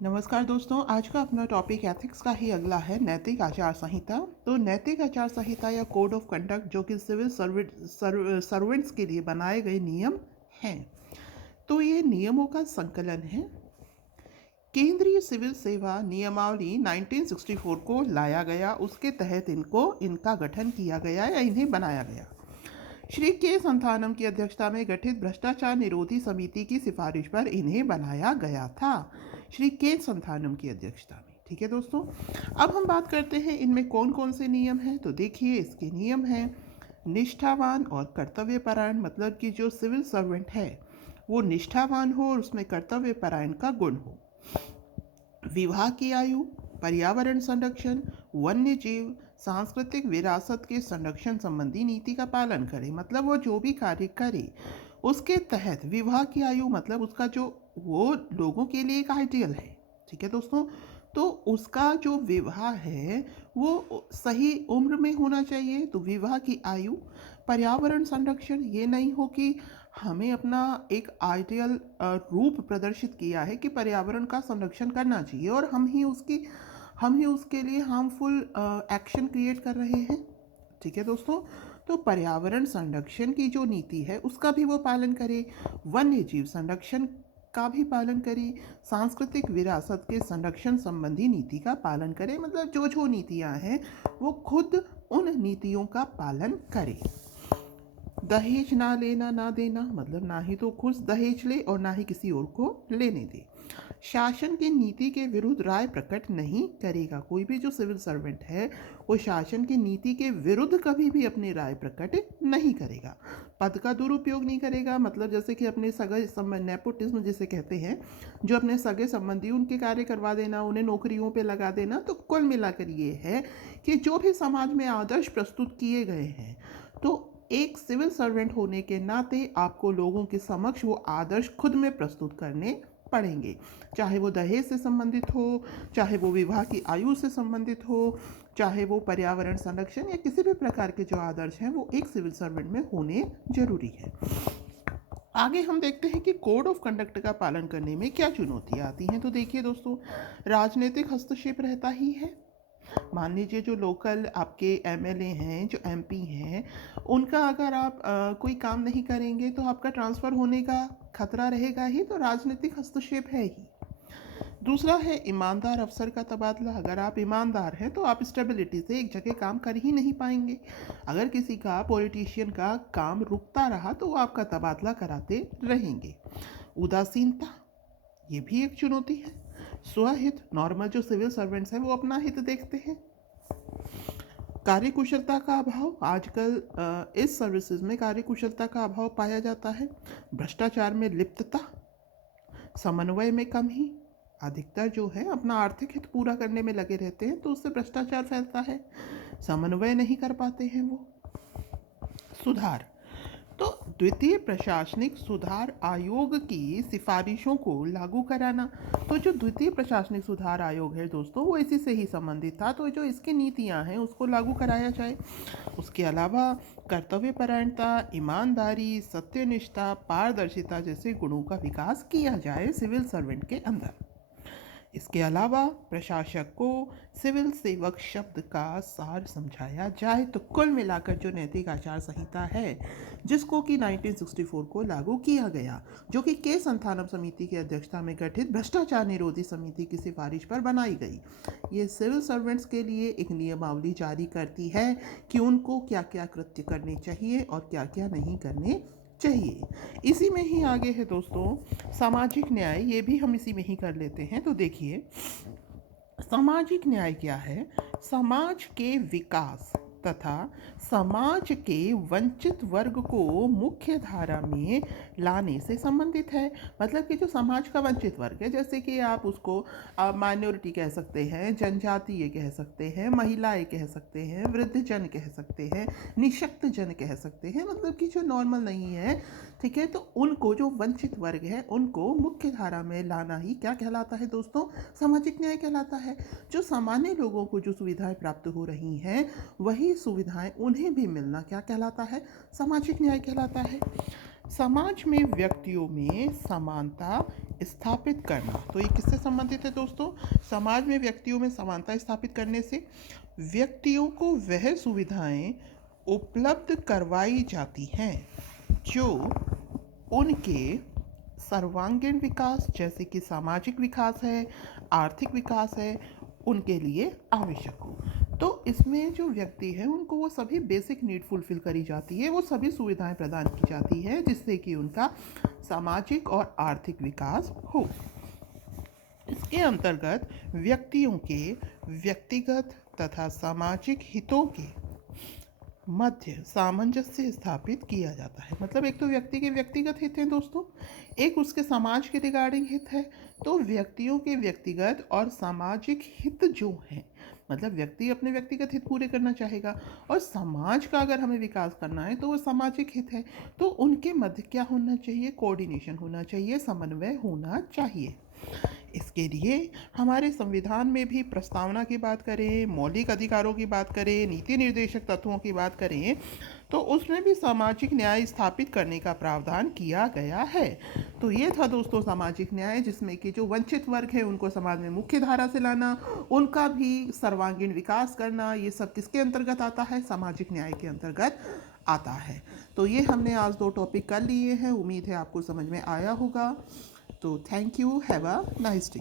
नमस्कार दोस्तों, आज का अपना टॉपिक एथिक्स का ही अगला है, नैतिक आचार संहिता। तो नैतिक आचार संहिता या कोड ऑफ कंडक्ट जो कि सिविल सर्वेंट्स के लिए बनाए गए नियम हैं। तो ये नियमों का संकलन है। केंद्रीय सिविल सेवा नियमावली 1964 को लाया गया, उसके तहत इनका गठन किया गया या इन्हें बनाया गया। श्री के संथानम की अध्यक्षता में गठित भ्रष्टाचार निरोधी समिति की सिफारिश पर इन्हें बनाया गया था। श्री के संथानम की अध्यक्षता में। ठीक है दोस्तों, अब हम बात करते हैं इनमें कौन कौन से नियम हैं। तो देखिए, इसके नियम हैं निष्ठावान और कर्तव्यपरायण, मतलब कि जो सिविल सर्वेंट है वो निष्ठावान हो और उसमें कर्तव्यपरायण का गुण हो। विवाह की आयु, पर्यावरण संरक्षण, वन्य जीव, सांस्कृतिक विरासत के संरक्षण संबंधी नीति का पालन करे। मतलब वो जो भी कार्य करे उसके तहत विवाह की आयु, मतलब उसका जो वो लोगों के लिए एक आइडियल है। ठीक है दोस्तों, तो उसका जो विवाह है वो सही उम्र में होना चाहिए। तो विवाह की आयु, पर्यावरण संरक्षण, ये नहीं हो कि हमें अपना एक आइडियल रूप प्रदर्शित किया है कि पर्यावरण का संरक्षण करना चाहिए और हम ही उसके लिए हार्मफुल एक्शन क्रिएट कर रहे हैं। ठीक है दोस्तों, तो पर्यावरण संरक्षण की जो नीति है उसका भी वो पालन करे, वन्य जीव संरक्षण का भी पालन करे, सांस्कृतिक विरासत के संरक्षण संबंधी नीति का पालन करे। मतलब जो जो नीतियां हैं वो खुद उन नीतियों का पालन करे। दहेज ना लेना ना देना, मतलब ना ही तो खुद दहेज ले और ना ही किसी और को लेने दे। शासन की नीति के विरुद्ध राय प्रकट नहीं करेगा। कोई भी जो सिविल सर्वेंट है वो शासन की नीति के विरुद्ध कभी भी अपनी राय प्रकट नहीं करेगा। पद का दुरुपयोग नहीं करेगा, मतलब जैसे कि अपने सगे संबंध, नेपोटिज्म जिसे कहते हैं, जो अपने सगे संबंधी उनके कार्य करवा देना, उन्हें नौकरियों पे लगा देना। तो कुल मिलाकर ये है कि जो भी समाज में आदर्श प्रस्तुत किए गए हैं, तो एक सिविल सर्वेंट होने के नाते आपको लोगों के समक्ष वो आदर्श खुद में प्रस्तुत करने पड़ेंगे। चाहे वो दहेज से संबंधित हो, चाहे वो विवाह की आयु से संबंधित हो, चाहे वो पर्यावरण संरक्षण या किसी भी प्रकार के जो आदर्श हैं वो एक सिविल सर्वेंट में होने जरूरी है। आगे हम देखते हैं कि कोड ऑफ कंडक्ट का पालन करने में क्या चुनौतियां आती हैं। तो देखिए दोस्तों, राजनीतिक हस्तक्षेप रहता ही है। मान लीजिए जो लोकल आपके एमएलए हैं, जो एमपी हैं, उनका अगर आप कोई काम नहीं करेंगे तो आपका ट्रांसफ़र होने का खतरा रहेगा ही। तो राजनीतिक हस्तक्षेप है ही। दूसरा है ईमानदार अफसर का तबादला। अगर आप ईमानदार हैं तो आप स्टेबिलिटी से एक जगह काम कर ही नहीं पाएंगे। अगर किसी का, पॉलिटिशियन का काम रुकता रहा तो वो आपका तबादला कराते रहेंगे। उदासीनता, ये भी एक चुनौती है। स्वहित, नॉर्मल जो सिविल सर्वेंट्स हैं वो अपना हित देखते हैं। कार्यकुशलता का अभाव, आजकल इस सर्विसेज में कार्यकुशलता का अभाव पाया जाता है। भ्रष्टाचार में लिप्तता, समन्वय में कमी, अधिकतर जो है अपना आर्थिक हित पूरा करने में लगे रहते हैं तो उससे भ्रष्टाचार फैलता है, समन्वय नहीं कर पाते हैं वो। सुधार, तो द्वितीय प्रशासनिक सुधार आयोग की सिफारिशों को लागू कराना। तो जो द्वितीय प्रशासनिक सुधार आयोग है दोस्तों, वो इसी से ही संबंधित था। तो जो इसकी नीतियां हैं उसको लागू कराया जाए। उसके अलावा कर्तव्यपरायणता, ईमानदारी, सत्यनिष्ठा, पारदर्शिता जैसे गुणों का विकास किया जाए सिविल सर्वेंट के अंदर। इसके अलावा प्रशासक को सिविल सेवक शब्द का सार समझाया जाए। तो कुल मिलाकर जो नैतिक आचार संहिता है, जिसको कि 1964 को लागू किया गया, जो कि के संथानम समिति की अध्यक्षता में गठित भ्रष्टाचार निरोधी समिति की सिफारिश पर बनाई गई, ये सिविल सर्वेंट्स के लिए एक नियमावली जारी करती है कि उनको क्या क्या कृत्य करने चाहिए और क्या क्या नहीं करने चाहिए। इसी में ही आगे है दोस्तों सामाजिक न्याय, ये भी हम इसी में ही कर लेते हैं। तो देखिए, सामाजिक न्याय क्या है? समाज के विकास तथा समाज के वंचित वर्ग को मुख्य धारा में लाने से संबंधित है। मतलब कि जो समाज का वंचित वर्ग है, जैसे कि आप उसको माइनॉरिटी कह सकते हैं, जनजातीय कह सकते हैं, महिलाएं कह सकते हैं, वृद्धजन कह सकते हैं, निशक्त जन कह सकते हैं, मतलब कि जो नॉर्मल नहीं है। ठीक है, तो उनको, जो वंचित वर्ग है, उनको मुख्य धारा में लाना ही क्या कहलाता है दोस्तों? सामाजिक न्याय कहलाता है। जो सामान्य लोगों को जो सुविधाएं प्राप्त हो रही हैं वही सुविधाएं उन्हें भी मिलना क्या कहलाता है? सामाजिक न्याय कहलाता है। समाज में व्यक्तियों में समानता स्थापित करना। तो ये किससे संबंधित है दोस्तों? समाज में व्यक्तियों में समानता स्थापित करने से व्यक्तियों को वह सुविधाएं उपलब्ध करवाई जाती हैं जो उनके सर्वांगीण विकास, जैसे कि सामाजिक विकास है, आर्थिक विकास है, उनके लिए आवश्यक हो। तो इसमें जो व्यक्ति है उनको वो सभी बेसिक नीड फुलफिल करी जाती है, वो सभी सुविधाएं प्रदान की जाती है जिससे कि उनका सामाजिक और आर्थिक विकास हो। इसके अंतर्गत व्यक्तियों के व्यक्तिगत तथा सामाजिक हितों के मध्य सामंजस्य स्थापित किया जाता है। मतलब एक तो व्यक्ति के व्यक्तिगत हित हैं दोस्तों, एक उसके समाज के रिगार्डिंग हित है। तो व्यक्तियों के व्यक्तिगत और सामाजिक हित जो हैं, मतलब व्यक्ति अपने व्यक्तिगत हित पूरे करना चाहेगा और समाज का अगर हमें विकास करना है तो वो सामाजिक हित है। तो उनके मध्य क्या होना चाहिए? कोऑर्डिनेशन होना चाहिए, समन्वय होना चाहिए। इसके लिए हमारे संविधान में भी प्रस्तावना की बात करें, मौलिक अधिकारों की बात करें, नीति निर्देशक तत्वों की बात करें, तो उसमें भी सामाजिक न्याय स्थापित करने का प्रावधान किया गया है। तो ये था दोस्तों सामाजिक न्याय, जिसमें कि जो वंचित वर्ग है उनको समाज में मुख्य धारा से लाना, उनका भी सर्वांगीण विकास करना, ये सब किसके अंतर्गत आता है? सामाजिक न्याय के अंतर्गत आता है। तो ये हमने आज 2 टॉपिक कर लिए हैं, उम्मीद है आपको समझ में आया होगा। तो thank you, have a nice day.